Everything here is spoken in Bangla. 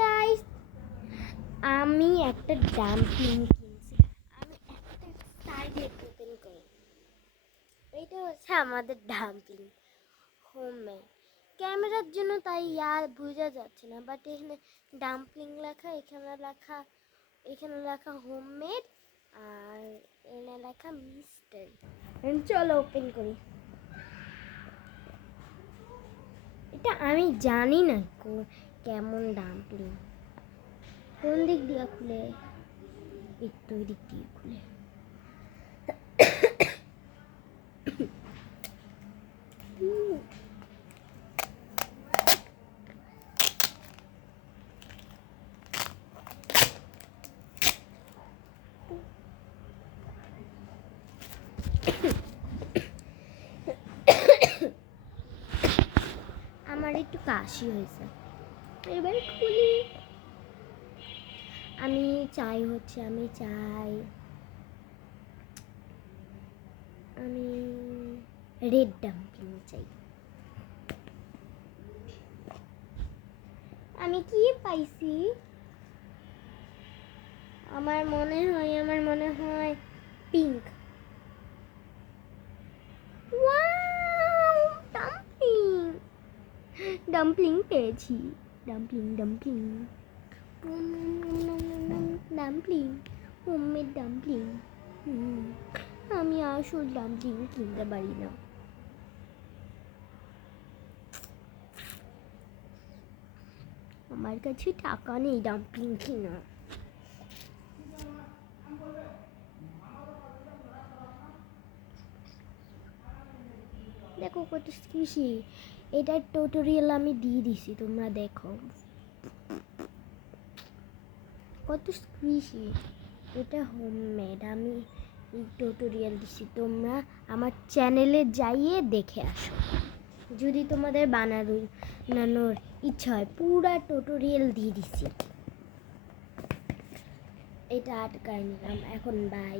গাইস, আমি একটা ডাম্পলিং কিনছি। আমি একটা সাইডে ওপেন করি। এইটা হচ্ছে আমাদের ডাম্পলিং হোমমেড। ক্যামেরার জন্য তাই বোঝা যাচ্ছে না, বাট এখানে ডাম্পলিং লেখা, এখানে লেখা হোমমেড, আর এখানে লেখা মিস্টার। চলো ওপেন করি। এটা আমি জানি না কেমন ডাম্পলিং, কোন দিক দিয়ে খুলে, একটু দিক দিয়ে খুলে। আমার একটু কাশি হয়েছে, এবার খুলি। আমি চাই আমি রেড ডাম্পলিং চাই। আমি কি পাইছি? আমার মনে হয় পিঙ্ক। ওয়াও, ডাম্পলিং পেয়েছি। Dumpling homemade dumpling. আমি আসল ডাম্পলিং কিনতে পারি না। আমার কাছে টাকা নেই ডাম্পলিং কেনা। দেখো কত খুশি। এটার টিউটোরিয়াল আমি দিয়ে দিছি, তোমরা দেখো কত খুশি। এটা হোমমেড, আমি এই টিউটোরিয়াল দিছি, তোমরা আমার চ্যানেলে যাইয়ে দেখে আসো। যদি তোমাদের বানানোর ইচ্ছা হয়, পুরা টিউটোরিয়াল দিয়ে দিছি। এটা আটকায় নিলাম, এখন বাই।